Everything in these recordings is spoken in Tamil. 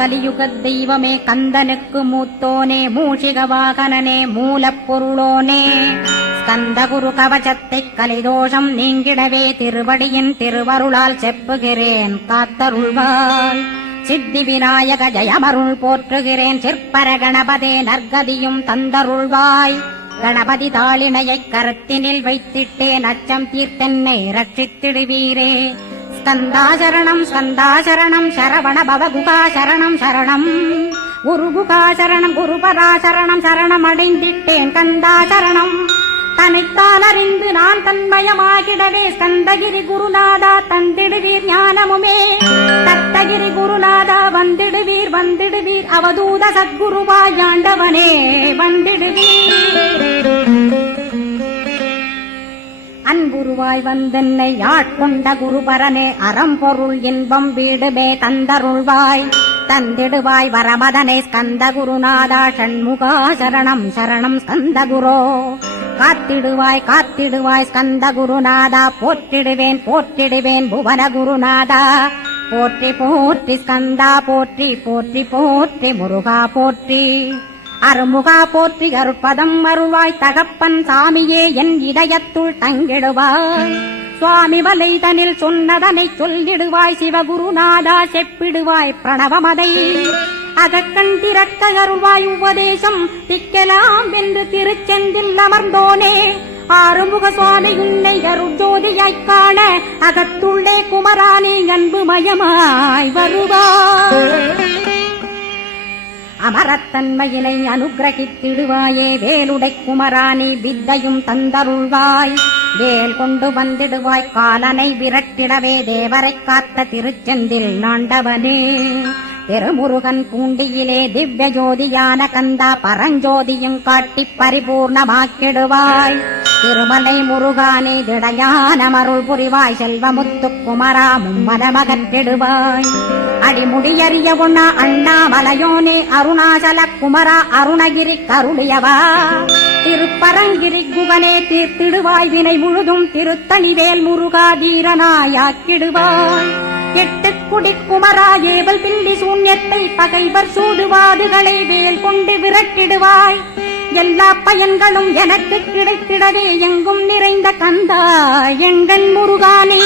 கலியுகத் தெய்வமே கந்தனுக்கு மூத்தோனே மூஷிக வாகனனே மூலப்பொருளோனே ஸ்கந்தகுரு கவசத்தைக் கலிதோஷம் நீங்கிடவே திருவடியின் திருவருளால் செப்புகிறேன் காத்தருள்வாய். சித்தி விநாயக ஜயமருள் போற்றுகிறேன் சிற்பர கணபதே நற்கதியும் தந்தருள்வாய். கணபதி தாளினையைக் கருத்தினில் வைத்திட்டேன் அச்சம் தீர்த்தென்னை ரட்சித்திடுவீரே. ஸ்கந்தாசரணம் ஸ்கந்தாசரணம் சரவண பவகுகாசரணம் சரணம் குருகுகாசரணம் குருபராசரணம் சரணம் அடைந்திட்டேன் கந்தாசரணம். தன்னைத்தான் அறிந்து நான் தன்மயமாகிடவே ஸ்கந்தகிரி குருநாதா தந்திடுவீர் ஞானமுமே. தத்தகிரி குருநாதா வந்திடுவீர் வந்திடுவீர் அவதூத சத்குருவாய் ஆண்டவனே வந்திடுவீர். அன்புருவாய் வந்தென்னை ஆட்கொண்ட குருபரனே அறம்பொருள் இன்பம் வீடுமே தந்தருள்வாய். தந்திடுவாய் வரமதனே ஸ்கந்த குருநாதா ஷண்முகா சரணம் சரணம் ஸ்கந்த குரோ. காத்திடுவாய் காத்திடுவாய் ஸ்கந்த குருநாதா போற்றிடுவேன் போற்றிடுவேன் புவன குருநாதா. போற்றி போற்றி ஸ்கந்தா போற்றி போற்றி போற்றி முருகா போற்றி. அருமுகா போற்றி அருட்பதம் அருள்வாய் தகப்பன் சாமியே என் இதயத்துள் தங்கிடுவாய். சுவாமி வலைதனில் சொன்னதனை சொல்லிடுவாய் சிவகுருநாதா செப்பிடுவாய் பிரணவமதை. அகக்கண் திறக்க அருள்வாய் உபதேசம் திக்கலாம் என்று திருச்செந்தில் அமர்ந்தோனே. ஆறுமுக சுவாமி உன்னை அருட்ஜோதியாய்க் காண அகத்துள்ளே குமரானி அன்புமயமாய் வருவாய். அமரத்தன்மையினை அனுகிரகித்திடுவாயே வேலுடை குமராணி வித்தையும் தந்தருள்வாய். வேல் கொண்டு வந்திடுவாய் காலனை விரட்டிடவே தேவரைக் காத்த திருச்செந்தில் ஆண்டவனே. திருமுருகன் பூண்டியிலே திவ்ய ஜோதியான கந்தா பரஞ்சோதியும் காட்டிப் பரிபூர்ணமாக்கிடுவாய். திருமலை முருகானே திடையான மருள் புரிவாய் செல்வமுத்து குமரா மும்மனமகற்றிடுவாய். அடிமுடியறிய உண்ணா அண்ணாமலையோனே அருணாசல குமரா அருணகிரி கருளியவா. திருப்பரங்கிரி குகனே தீர்த்திடுவாய் வினை முழுதும் திருத்தணிவேல் முருகா தீரனாயாக்கிடுவாய். எட்டு குடி குமரா ஏவல் பில்லி சூன்யத்தை பகைவர் சூடுவாதுகளை வேல் கொண்டு விரட்டிடுவாய். எல்லா பயன்களும் எனக்கு கிடைத்திடவே எங்கும் நிறைந்த கந்தா எங்கள் முருகானே.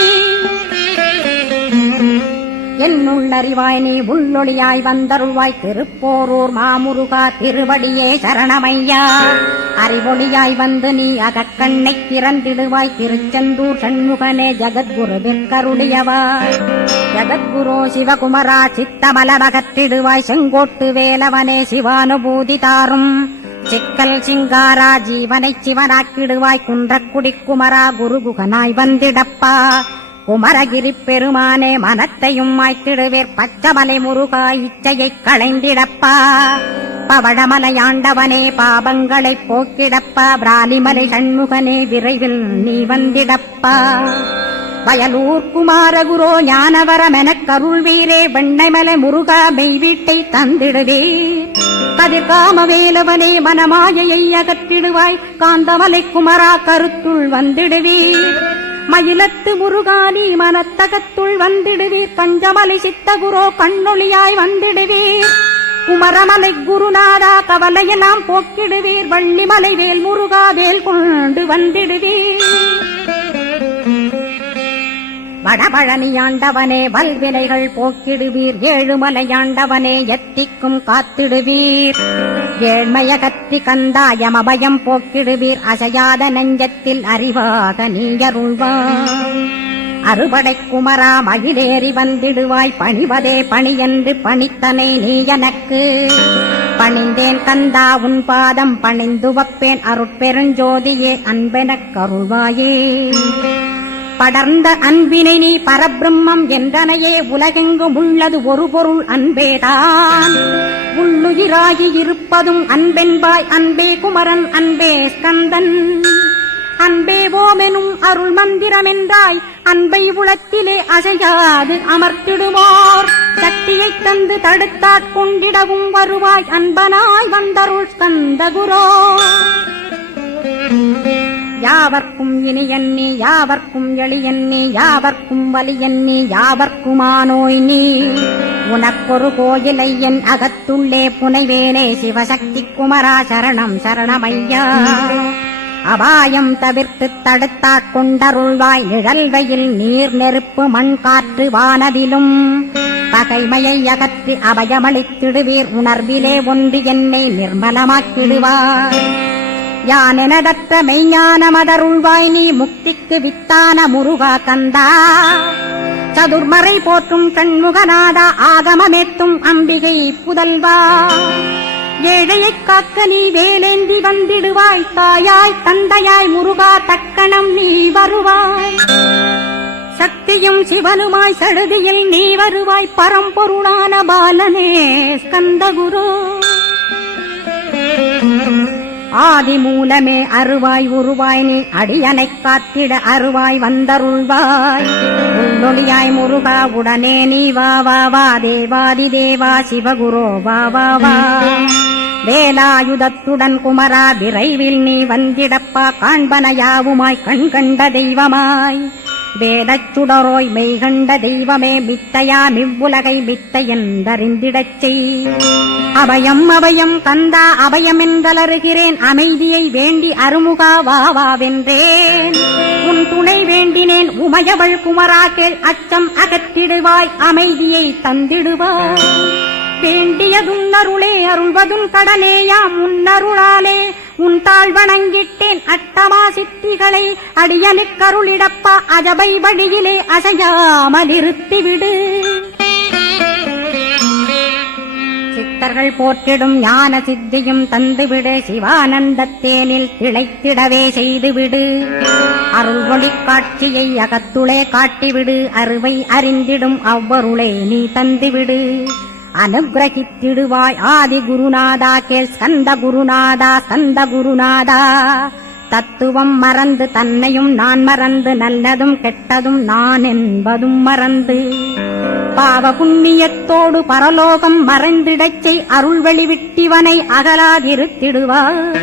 என்னுள்ளறிவாய் நீ உள்ளொளியாய் வந்தருள்வாய் திருப்போரூர் மாமுருகா திருவடியே சரணமையா. அறிவொளியாய் வந்து நீ அகக்கண்ணை திறந்திடுவாய் திருச்செந்தூர் சண்முகனே ஜகத்குருவிற்கருளியவாய். ஜகத்குரோ சிவகுமரா சித்தமலமகற்றிடுவாய் செங்கோட்டு வேலவனே சிவானுபூதி தாரும். சிக்கல் சிங்காரா ஜீவனைச் சிவனாக்கிடுவாய் குன்றக்குடி குமரா குருகுகனாய் வந்திடப்பா. குமரகிரி பெருமானே மனத்தையும் மாய்த்திடுவேர் பச்சமலை முருகா இச்சையைக் களைந்திடப்பா. பவழமலையாண்டவனே பாபங்களைப் போக்கிடப்பா. பிராலிமலை சண்முகனே விரைவில் நீ வந்திடப்பா. வயலூர் குமாரகுரோ ஞானவரமெனக் கருள்வீரே வெண்ணைமலை முருகா மெய் வீட்டை தந்திடுவீர். கதிர்காம வேலவனே மனமாயையை அகற்றிடுவாய் காந்தமலை குமரா கருத்துள் வந்திடுவீர். மயிலத்து முருகானி மனத்தகத்துள் வந்திடுவீர். கஞ்சமலை சித்தகுரோ கண்ணொளியாய் வந்திடுவீர். குமரமலை குருநாதா கவலையெல்லாம் போக்கிடுவீர். வள்ளிமலை வேல் முருகா வேல் கொண்டு வந்திடுவீர். வடபழனியாண்டவனே வல்வினைகள் போக்கிடுவீர். ஏழுமலையாண்டவனே எத்திக்கும் காத்திடுவீர். ஏழ்மையகத்தி கந்தாயமபயம் போக்கிடுவீர். அசையாத நெஞ்சத்தில் அறிவாக நீயருள்வாய். அறுபடை குமரா மகிழேறி வந்திடுவாய். பணிவதே பணியென்று பணித்தனை நீ எனக்கு. பணிந்தேன் கந்தா உன் பாதம் பணிந்து வப்பேன் அருட்பெருஞ்சோதியே அன்பெனக் கருள்வாயே. படர்ந்த அன்பினை நீ பரபிரம்மம் என்றனையே உலகெங்கும் உள்ளது ஒரு பொருள் அன்பேதான். உள்ளுயிராகி இருப்பதும் அன்பென்பாய் அன்பே குமரன் அன்பே ஸ்கந்தன். அன்பே ஓமெனும் அருள் மந்திரமென்றாய் அன்பை உளத்திலே அசையாது அமர்த்திடுவோர். சக்தியைத் தந்து தடுத்தாட்கொண்டிடவும் வருவாய் அன்பனாய் வந்தருள் ஸ்கந்த குரோ. யாவர்க்கும் இனியன் நீ, யாவர்க்கும் எளியன் நீ, யாவர்க்கும் வலியன் நீ, யாவர்க்குமானோய் நீ. உனக்கொரு கோயிலை என் அகத்துள்ளே புனைவேனே, சிவசக்தி குமரா சரணம் சரணமையா. அபாயம் தவிர்த்து தடுத்தாட்கொண்டருள்வாய், நிழல்வையில் நீர் நெருப்பு மண் காற்று வானதிலும். பகைமையை அகற்றி அபயமளித்திடுவீர், உணர்விலே ஒன்று என்னை நிர்மலமாக்கிடுவாய். யானெனதற்ற மெய்ஞானமதருள்வாய் நீ, முக்திக்கு வித்தான முருகா கந்தா. சதுர்மறை போற்றும் கண்முகநாதா, ஆகமமேத்தும் அம்பிகை புதல்வா. ஏழையைக் காக்க நீ வேலேந்தி வந்திடுவாய், தாயாய் தந்தையாய் முருகா தக்கணம் நீ வருவாய். சக்தியும் சிவனுமாய் சடுதியில் நீ வருவாய், பரம்பொருளான பாலனே ஸ்கந்தகுரு. ஆதி மூலமே அருவாய் உருவாய் நீ, அடியனைக் காத்திட அருவாய் வந்தருள்வாய். உள்ளொளியாய் முருகா உடனே நீ வா வா வா, தேவாதி தேவா சிவகுரோ வா வா வா. வேலாயுதத்துடன் குமரா விரைவில் நீ வந்திடப்பா, காண்பன யாவுமாய் கண் கண்ட தெய்வமாய். வேதச் சுடரோய் மெய்கண்ட தெய்வமே, மித்தையா மிவ்வுலகை மித்தையென்றறிந்திடச் செய். அபயம் அபயம் கந்தா அபயமென்றலறுகிறேன், அமைதியை வேண்டி அருமுகா வாவாவென்றேன். உன் துணை வேண்டினேன் உமையவள் குமரா கேள், அச்சம் அகற்றிடுவாய் அமைதியை தந்திடுவாய். வேண்டியதும் அருளே அருள்வதும் கடனேயாம், உன்னருளாலே உன் தாழ் வணங்கிட்டேன் அட்டமா சித்திகளை. அடியனுக்கருளிடப்பா அஜபை வழியிலே அசையாமல் இருத்திவிடு. சித்தர்கள் போற்றிடும் ஞான சித்தியும் தந்துவிடு, சிவானந்தத்தேனில் திளைத்திடவே செய்துவிடு. அருள் ஒளி காட்சியை அகத்துளே காட்டிவிடு, அருவை அறிந்திடும் அவ்வருளை நீ தந்துவிடு. அனுகிரகித்திடுவாய் ஆதி குருநாதா கேள், ஸ்கந்த குருநாதா ஸ்கந்த குருநாதா. தத்துவம் மறந்து தன்னையும் நான் மறந்து, நல்லதும் கெட்டதும் நான் என்பதும் மறந்து, பாவ புண்ணியத்தோடு பரலோகம் மறைந்திடச் செய். அருள் வெளிவிட்டிவனை அகலாதிருத்திடுவாய்,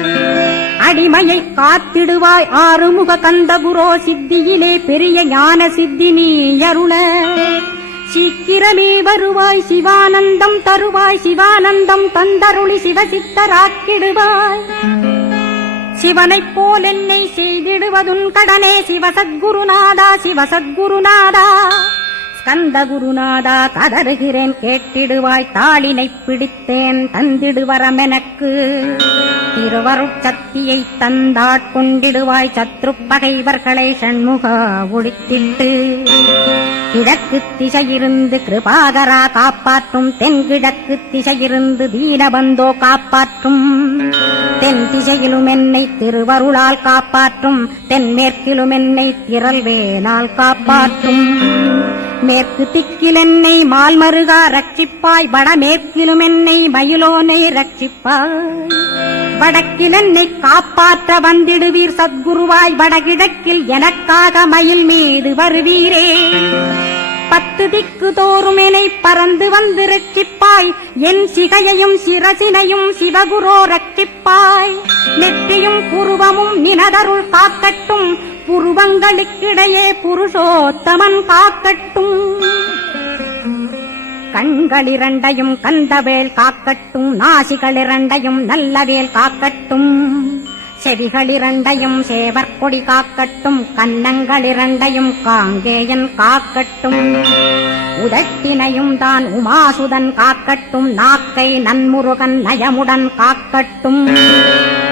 அடிமையை காத்திடுவாய். ஆறுமுக கந்தகுரோ சித்தியிலே பெரிய ஞான சித்தி நீ அருள. சீக்கிரமே வருவாய் சிவானந்தம் தருவாய், சிவானந்தம் தந்தருளி சிவசித்தராக்கிடுவாய். சிவனைப் போல் என்னை செய்திடுவதுன் கடனே, சிவசத்குருநாதா சிவசத்குருநாதா. ஸ்கந்த குருநாதா கதறுகிறேன் கேட்டிடுவாய், தாளினைப் பிடித்தேன் தந்திடுவரமெனக்கு. திருவருட்சக்தியை தந்தாட்கொண்டிடுவாய், சத்ரு பகைவர்களை ஷண்முகா ஒழித்திட்டு. கிழக்கு திசையிருந்து கிருபாகரா காப்பாற்றும், தென்கிழக்கு திசையிருந்து தீனபந்தோ காப்பாற்றும். தென் திசையிலும் என்னை திருவருளால் காப்பாற்றும், தென்மேற்கிலும் என்னை திரள்வேனால் காப்பாற்றும். மேற்கு திக்கில் என்னை மால்மருகா ரட்சிப்பாய், வடமேற்கிலும் என்னை மயிலோனை ரட்சிப்பாய். வடக்கில் என்னை காப்பாற்ற வந்திடுவீர் சத்குருவாய், வடகிழக்கில் எனக்காக மயில் மீது வருவீரே. 10 திக்கு தோறும் என்னை பறந்து வந்து ரட்சிப்பாய், என் சிகையையும் சிரசினையும் சிவகுரோ ரட்சிப்பாய். நெற்றியும் புருவமும் நினதருள் காக்கட்டும், புருவங்களுக்கிடையே புருஷோத்தமன் காக்கட்டும். கண்களிரண்டையும் கந்தவேல் காக்கட்டும், நாசிகளிரண்டையும் நல்லவேல் காக்கட்டும். செவிகளிரண்டையும் சேவற்கொடி காக்கட்டும், கன்னங்களிரண்டையும் காங்கேயன் காக்கட்டும். உதட்டினையும் தான் உமாசுதன் காக்கட்டும், நாக்கை நன்முருகன் நயமுடன் காக்கட்டும்.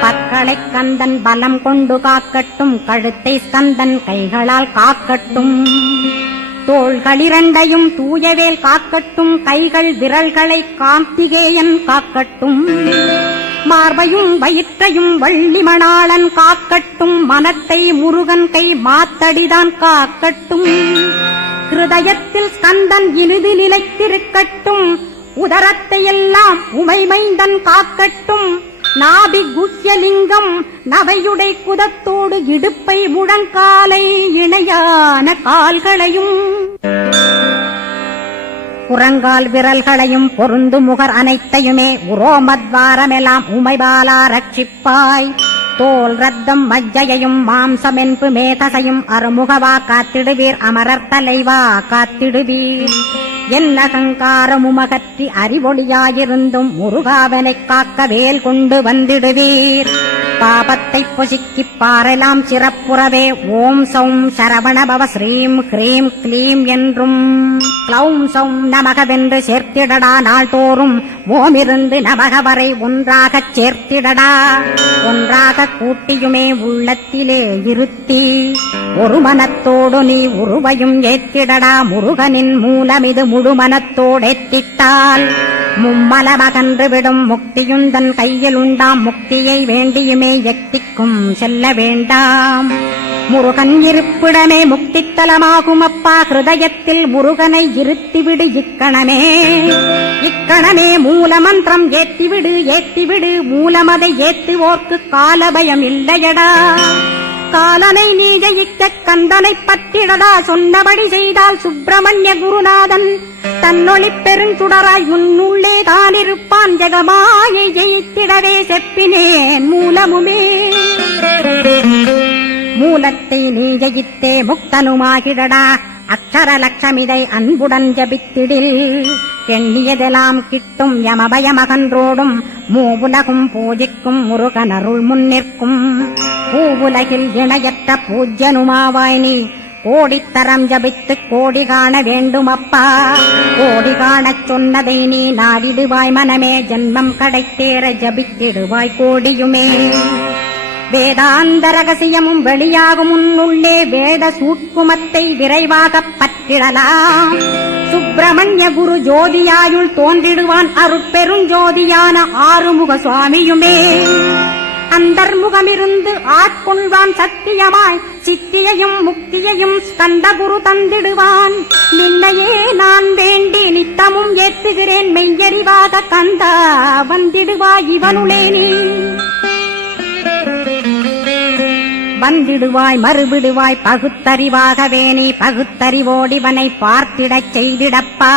பற்களைக் கந்தன் பலம் கொண்டு காக்கட்டும், கழுத்தை ஸ்கந்தன் கைகளால் காக்கட்டும். தோள்களிரண்டையும் தூயவேல் காக்கட்டும், கைகள் விரல்களை கார்த்திகேயன் காக்கட்டும். மார்பையும் வயிற்றையும் வள்ளிமணாளன் காக்கட்டும், மனத்தை முருகன் கை மாத்தடிதான் காக்கட்டும். ஹிருதயத்தில் ஸ்கந்தன் இனிது நிலைத்திருக்கட்டும், உதரத்தை எல்லாம் உமைமைந்தன் காக்கட்டும். நாபி குஹ்யலிங்கம் நவையுடை குதத்தோடு இடுப்பை முழங்காலை இணையான கால்களையும் புறங்கால் விரல்களையும் பொருந்து முகர் அனைத்தையுமே உரோமத்வாரமெல்லாம் உமைபாலா ரட்சிப்பாய். தோல் ரத்தம் மஜ்ஜையும் மாம்சமென்பு மேதசையும் அருமுகவா காத்திடுவீர் அமரர் தலைவா காத்திடுவீர் என்னகங்காரமுமகற்றி அறிவொளியாயிருந்தும் முருகாவனைக் காக்க வேல் கொண்டு வந்திடுவீர் பாபத்தை பொசுக்கிப் பாரெலாம் சிறப்புறவே ஓம் சௌம் சரவணபவ ஸ்ரீம் ஹ்ரீம் க்ளீம் என்றும் க்ளௌம் சௌம் நமகவென்று சேர்த்திடடா நாள்தோறும் ஓமிருந்து நமக வரை ஒன்றாகச் சேர்த்திடடா ஒன்றாக கூட்டியுமே உள்ளத்திலே இருத்தி ஒரு மனத்தோடு நீ உருவையும் ஏத்திடடா முருகனின் மூலமிது முழுமனத்தோடேத்திட்டால் மும்மலமகன்று விடும் முக்தியுந்தன் கையில் உண்டாம் முக்தியை வேண்டியுமே எத்திக்கும் செல்ல வேண்டாம் முருகன் இருப்பிடமே முக்தித்தலமாகும் அப்பா ஹிருதயத்தில் முருகனை இருத்திவிடு இக்கணமே மூலமந்திரம் ஏத்திவிடு மூலமதை ஏத்துவோர்க்கு காலபயம் இல்லையடா காலனை நீ ஜெயிக்க கந்தனை பற்றிடடா சொன்னபடி செய்தால் சுப்பிரமணிய குருநாதன் தன்னொளி பெருஞ்சுடராய் முன்னுள்ளே தானிருப்பான் ஜெகமாயை ஜெயித்திடவே செப்பினேன் மூலமுமே மூலத்தை நீ ஜெயித்தே முக்தனுமாகிடடா அக்ஷர லட்சமிதை அன்புடன் ஜபித்திடில் எண்ணியதெல்லாம் கிட்டும் யமபயமகன்றோடும் மூவுலகும் பூஜிக்கும் முருகனருள் முன்னிற்கும் பூவுலகில் இணையற்ற பூஜ்யனுமாவாய் நீ கோடித்தரம் ஜபித்து கோடி காண வேண்டும் அப்பா கோடி காணச் சொன்னதை நீ நாடிடுவாய் மனமே ஜென்மம் கடைத்தேற ஜபித்திடுவாய் கோடியுமே வேதாந்த ரகசியமும் வெளியாகும் உன்னுள்ளே வேத சூட்குமத்தை விரைவாகப் பற்றிடலாம் சுப்பிரமணிய குரு ஜோதியாயுள் தோன்றிடுவான் அருட்பெருஞ்சோதியான ஆறுமுக சுவாமியுமே அந்தர்முகமிருந்து ஆட்கொள்வான் சத்தியமாய் சித்தியையும் முக்தியையும் ஸ்கந்தகுரு தந்திடுவான் நின்னையே நான் வேண்டி நித்தமும் ஏத்துகிறேன் மெய்யறிவாக கந்தா வந்திடுவாய் இவனுளே நீ வந்திடுவாய் மறுபிடுவாய் பகுத்தறிவாகவே நீ பகுத்தறிவோடிவனை பார்த்திடச் செய்திடப்பா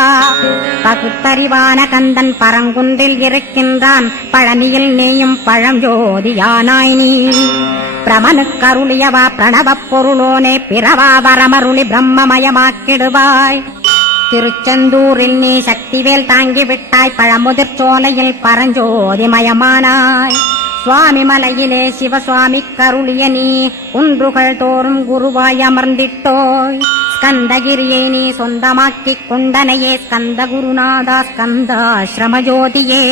பகுத்தறிவான கந்தன் பரங்குன்றில் இருக்கின்றான் பழனியில் நீயும் பழஞ்சோதியானாய் நீ பிரமனுக்கருளியவா பிரணவப் பொருளோனே பிறவா வரமருளி பிரம்மமயமாக்கிடுவாய் திருச்செந்தூரில் நீ சக்திவேல் தாங்கிவிட்டாய் பழமுதிர் சோலையில் பரஞ்சோதிமயமானாய் சுவாமி மலையிலே சிவசுவாமி கருளிய நீ குன்றுகள் தோறும் குருவாய் அமர்ந்திட்டோய் ஸ்கந்தகிரியை நீ சொந்தமாக்கிக் கொண்டனையே ஸ்கந்த குருநாதா ஸ்கந்தாஸ்ரமஜோதியே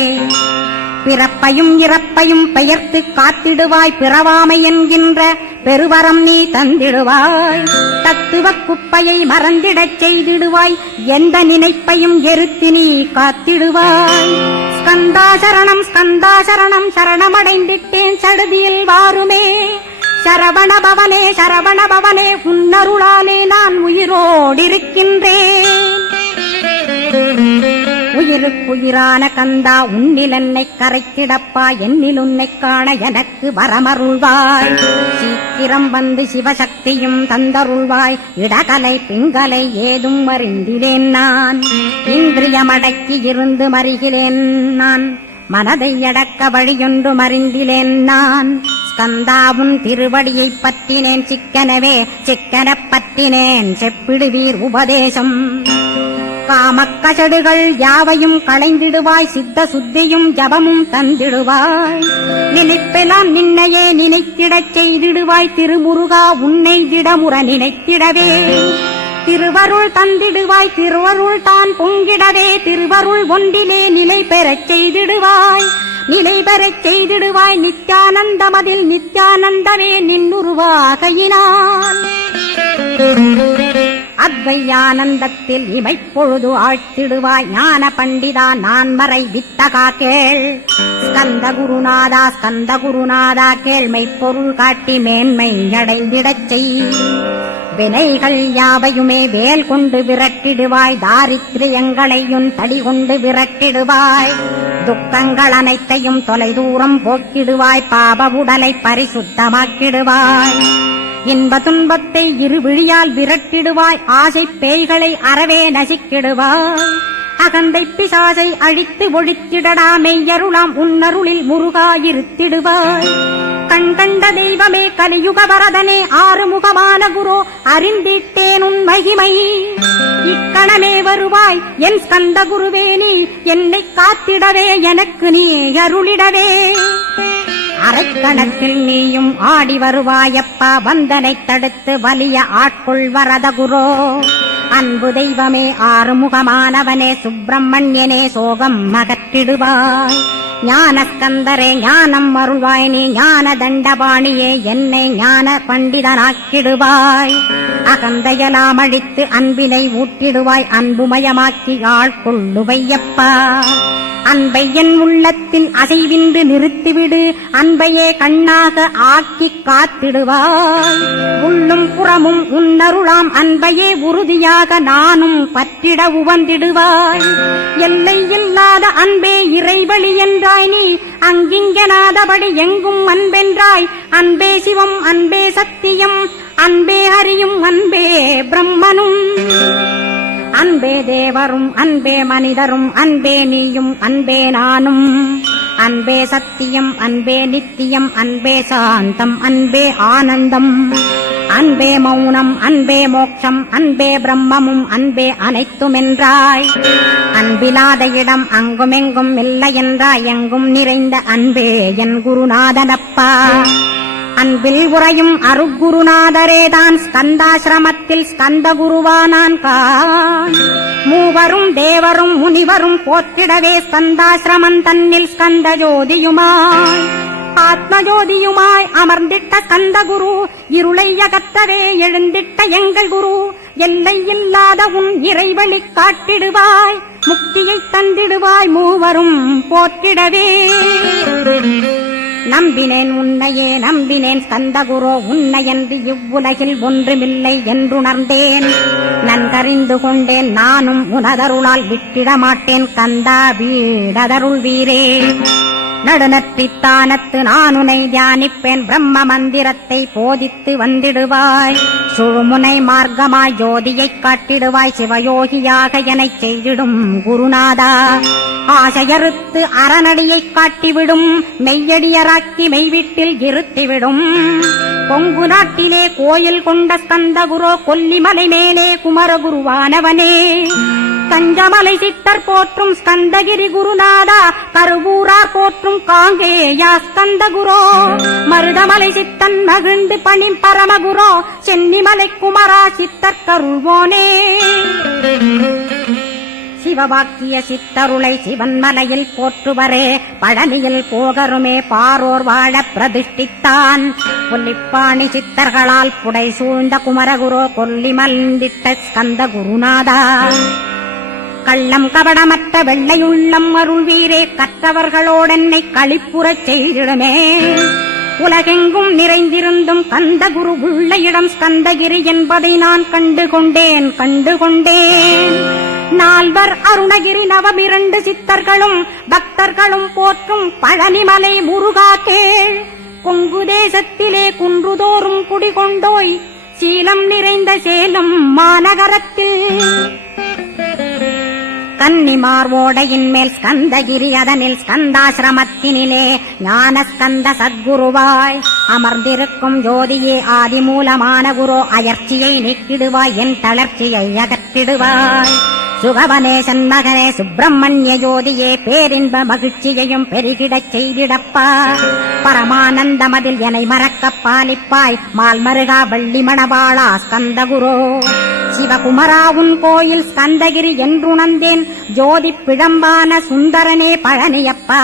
பிறப்பையும் இறப்பையும் பெயர்த்து காத்திடுவாய் பிறவாமை என்கின்ற பெருவரம் நீ தந்திடுவாய் தத்துவ குப்பையை மறந்திடச் செய்திடுவாய் எந்த நினைப்பையும் எருத்தி நீ காத்திடுவாய் ஸ்கந்தாசரணம் ஸ்கந்தாசரணம் சரணமடைந்திட்டேன் சடுதியில் வாருமே சரவணபவனே உன்னருளாலே நான் உயிரோடிருக்கின்றேன் உயிருக்குயிரான கந்தா உன்னில் என்னை கரைக்கிடப்பா என்னில் உன்னை காண எனக்கு வரமருள்வாய் சீக்கிரம் வந்து சிவசக்தியும் தந்தருள்வாய் இடகலை பிங்கலை ஏதும் அறிந்திலேன் நான் இந்திரியமடக்கி இருந்து மறிகிறேன் நான் மனதை அடக்க வழியொன்று மறிந்திலேன் நான் ஸ்கந்தாவும் திருவடியைப் பற்றினேன் சிக்கனப் பற்றினேன் செப்பிடுவீர் உபதேசம் காமக்கசடுகள் யாவையும் களைந்திடுவாய் சித்த சுத்தியும் ஜபமும் தந்திடுவாய் நினைப்பெல்லாம் நின்னையே நினைத்திடச் செய்திடுவாய் திருமுருகா உன்னை திடமுற நினைத்திடவே திருவருள் தந்திடுவாய் திருவருள் தான் பொங்கிடவே திருவருள் ஒன்றிலே நிலை பெறச் செய்திடுவாய் நித்யானந்தமதில் நித்யானந்தமே நின்னுருவாகையினான் அத்வையானந்தத்தில் இமைப்பொழுது ஆழ்த்திடுவாய் ஞான பண்டிதா நான் மறை வித்தகா கேள் ஸ்கந்த குருநாதா கேள்மை பொருள் காட்டி மேன்மை அடைந்திடச் செய் வினைகள் யாவையுமே வேல் கொண்டு விரட்டிடுவாய் தாரித்ரியங்களையும் தடி கொண்டு விரட்டிடுவாய் துக்கங்கள் அனைத்தையும் தொலைதூரம் போக்கிடுவாய் பாப உடலை பரிசுத்தமாக்கிடுவாய் இன்ப துன்பத்தை இருவிழியால் விரட்டிடுவாய் ஆசை பேய்களை அறவே நசிக்கிடுவாய் அகந்தை பிசாசை அழித்து ஒழித்திடடா மெய்யருளாம் உன்னருளில் முருகா இருத்திடுவாய் கண் கண்ட தெய்வமே கலியுக வரதனே ஆறுமுகமான குரு அறிந்திட்டேன் உன் மகிமை. இக்கணமே வருவாய் என் ஸ்கந்த குருவேனி, என்னை காத்திடவே எனக்கு நீ அருளிடவே. அரைக்கணக்கில் நீயும் ஆடி வருவாயப்பா, வந்தனை தடுத்து வலிய ஆட்கொள் வரத குரோ. அன்பு தெய்வமே ஆறுமுகமானவனே சுப்பிரமணியனே சோகம் அகற்றிடுவாய். ஞானஸ்கந்தரே ஞானம் அருள்வாய் நீ, ஞான தண்டபாணியே என்னை ஞான பண்டிதனாக்கிடுவாய். அகந்தையலாம் அழித்து அன்பினை ஊட்டிடுவாய், அன்புமயமாக்கி ஆட்கொள்ளுவையப்பா. அன்பை என் உள்ளத்தில் அசைவின்று நிறுத்திவிடு, அன்பையே கண்ணாக ஆக்கி காத்திடுவாய். உள்ளும் புறமும் உன்னருளாம் அன்பையே உறுதியாக நானும் பற்றிட உவந்திடுவாய். எல்லை இல்லாத அன்பே இறைவழி என்றாய் நீ, அங்கிங்கனாதபடி எங்கும் அன்பென்றாய். அன்பே சிவம் அன்பே சத்தியம் அன்பே அறியும் அன்பே பிரம்மனும். அன்பே தேவரும் அன்பே மனிதரும் அன்பே நீயும் அன்பே நானும். அன்பே சத்தியம் அன்பே நித்தியம் அன்பே சாந்தம் அன்பே ஆனந்தம். அன்பே மௌனம் அன்பே மோட்சம் அன்பே பிரம்மமும் அன்பே அனைத்துமென்றாய். அன்பிலாத இடம் அங்குமெங்கும் இல்லை என்றாய், எங்கும் நிறைந்த அன்பே என் குருநாதனப்பா. அன்பில் உறையும் அருக்குருநாதரேதான் ஸ்கந்தாசிரமத்தில் ஸ்கந்த குருவானான் கான். மூவரும் தேவரும் முனிவரும் போற்றிடவே ஸ்கந்தாசிரமம் தன்னில் ஸ்கந்த ஜோதியுமாய் ஆத்மஜோதியுமாய் அமர்ந்திட்ட ஸ்கந்த குரு. இருளை அகற்றவே எழுந்திட்ட எங்கள் குரு. எல்லை இல்லாத உன் இறைவழி காட்டிடுவாய், முக்தியை தந்திடுவாய் மூவரும் போற்றிடவே. நம்பினேன் உன்னையே நம்பினேன் ஸ்கந்தகுரோ, உன்னையன்றி இவ்வுலகில் ஒன்றுமில்லை என்றுணர்ந்தேன். நன்கறிந்து கொண்டேன் நானும் உனதருளால் விட்டிட மாட்டேன் கந்தா வீடதருள் வீரே. நடுநற்றித்தானத்து நான் உனை தியானிப்பேன், பிரம்ம மந்திரத்தை போதித்து வந்திடுவாய். சுழுமுனை மார்க்கமாய் ஜோதியைக் காட்டிடுவாய், சிவயோகியாக எனச் செய்திடும் குருநாதா. ஆசையறுத்து அறநடியைக் காட்டிவிடும், மெய்யடியராக்கி மெய்வீட்டில் இருத்திவிடும். கொங்கு நாட்டிலே கோயில் கொண்ட ஸ்கந்தகுரோ, கொல்லிமலை மேலே குமரகுருவானவனே. கஞ்சமலை சித்தர் போற்றும் ஸ்கந்தகிரி குருநாதா, கருவூரார் போற்றும் காங்கேயா ஸ்கந்தகுரோ. மருதமலை சித்தன் மகிழ்ந்து பணிம் பரமகுரோ, சென்னிமலை குமரா சித்தர் கருள்வோனே. சிவவாக்கிய சித்தருளை சிவன்மலையில் போற்றுவரே, பழனியில் போகருமே பாரோர் வாழ பிரதிஷ்டித்தான். கொல்லிப்பாணி சித்தர்களால் புடை சூழ்ந்த குமரகுரோ, கொல்லிமல்ந்திட்ட ஸ்கந்த குருநாதா. கள்ளம் கபடமற்ற வெள்ளையுள்ளம் அருள் வீரே, கற்றவர்களோடென்னை களிப்புறச் செய்திடுமே. உலகெங்கும் நிறைந்திருந்தும் கந்தகுரு உள்ள இடம் ஸ்கந்தகிரி என்பதை நான் கண்டுகொண்டேன். நால்வர் அருணகிரி நவமிரண்டு சித்தர்களும் பக்தர்களும் போற்றும் பழனிமலை முருகா கேள். கொங்கு தேசத்திலே குன்றுதோறும் குடிகொண்டோய், சீலம் நிறைந்த சேலம் மாநகரத்தில். கன்னிமார் ஓடையின் மேல் ஸ்கந்தகிரி, அதனில் ஸ்கந்தாசிரமத்தினிலே ஞான ஸ்கந்த சத்குருவாய் அமர்ந்திருக்கும் ஜோதியே ஆதிமூலமான குரு. அயற்சியை நீக்கிடுவாய், என் தளர்ச்சியை அகற்றிடுவாய். சுகவனேசன் மகனே சுப்பிரமணிய ஜோதியே, பேரின்ப மகிழ்ச்சியையும் பெருகிடச் செய்திடப்பா. பரமானந்தமதில் என்னை மறக்கப் பாலிப்பாய், மால்மருகா வள்ளி மணவாளா ஸ்கந்தகுரோ. சிவகுமரா உன் கோயில் ஸ்கந்தகிரி என்றுணர்ந்தேன், ஜோதி பிழம்பான சுந்தரனே பழனியப்பா.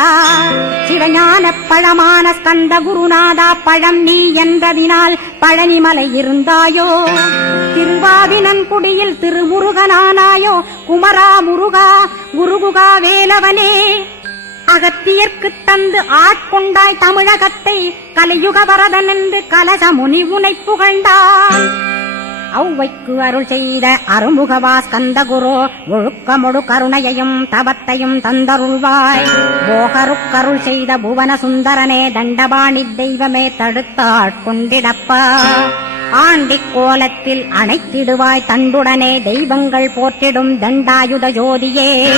சிவஞான பழமான ஸ்கந்த குருநாதா, பழம் நீ என்றதினால் பழனிமலை இருந்தாயோ. திருவாவினன்குடியில் திருமுருகனானாயோ, குமரா முருகா குருகுகா வேலவனே. அகத்தியர்க்குத் தந்து ஆட்கொண்டாய் தமிழகத்தை, கலியுக வரதன் என்று கலச முனி உனை புகழ்ந்தாய். ஔவைக்கு அருள் செய்த அருமுகவா ஸ்கந்தகுரோ, ஒழுக்கமொடு கருணையையும் தவத்தையும் தந்தருள்வாய். போகருக்கருள் செய்த புவன சுந்தரனே, தண்டபாணி தெய்வமே தடுத்தாட்கொண்டிடப்பா. ஆண்டிக் கோலத்தில் அணைத்திடுவாய் தண்டுடனே, தெய்வங்கள் போற்றிடும் தண்டாயுத ஜோதியே.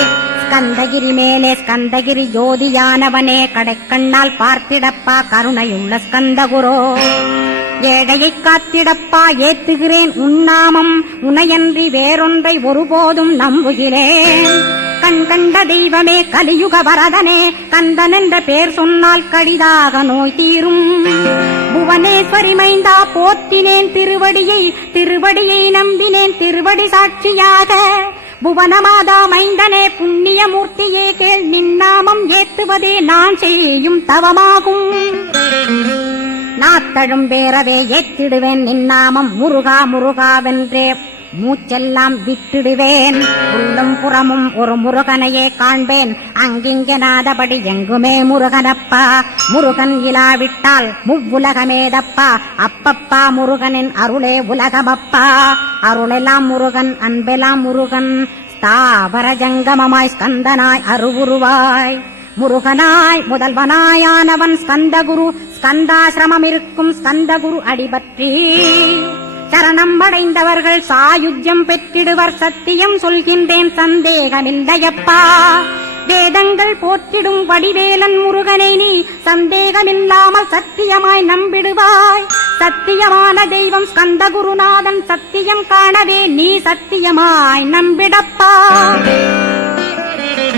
ஸ்கந்தகிரி மேலே ஸ்கந்தகிரி ஜோதியானவனே கடைக்கண்ணால் பார்த்திடப்பா கருணையுள்ள ஸ்கந்தகுரோ. ஏழையை காத்திடப்பா ஏத்துகிறேன் உன்னாமம், உனையன்றி வேறொன்றை ஒருபோதும் நம்புகிறேன். கண் கண்ட தெய்வமே கலியுக வரதனே, கந்தன் என்ற பேர் சொன்னால் கடிதாக நோய் தீரும். புவனேஸ்வரி மைந்தா போற்றினேன் திருவடியை, திருவடியை நம்பினேன் திருவடி சாட்சியாக. புவனமாதா மைந்தனே புண்ணியமூர்த்தியே கேள், நின்னாமம் ஏத்துவதே நான் செய்யும் தவமாகும். நாத்தழும் பேரவே ஏத்திடுவேன் நின்னாமம், முருகா முருகாவென்றே மூச்செல்லாம் விட்டிடுவேன். உள்ளும் புறமும் ஒரு முருகனையே காண்பேன், அங்கிங்கனாதபடி எங்குமே முருகனப்பா. முருகன் இலாவிட்டால் முவ்வுலகமேதப்பா, அப்பப்பா முருகனின் அருளே உலகமப்பா. அருளெல்லாம் முருகன், அன்பெல்லாம் முருகன், ஸ்தாவர ஜங்கமமாய் ஸ்கந்தனாய் அருவுருவாய். முருகனாய் முதல்வனாயானவன் ஸ்கந்தகுரு, ஸ்கந்தாசிரமம் இருக்கும் ஸ்கந்தகுரு அடிபற்றி சரணம் அடைந்தவர்கள் சாயுஜ்யம் பெற்றிடுவர். சத்தியம் சொல்கின்றேன் சந்தேகமில்லையப்பா. வேதங்கள் போற்றிடும் வடிவேலன் முருகனை நீ சந்தேகமில்லாமல் சத்தியமாய் நம்பிடுவாய். சத்தியமான தெய்வம் ஸ்கந்தகுருநாதன், சத்தியம் காணவே நீ சத்தியமாய் நம்பிடப்பா.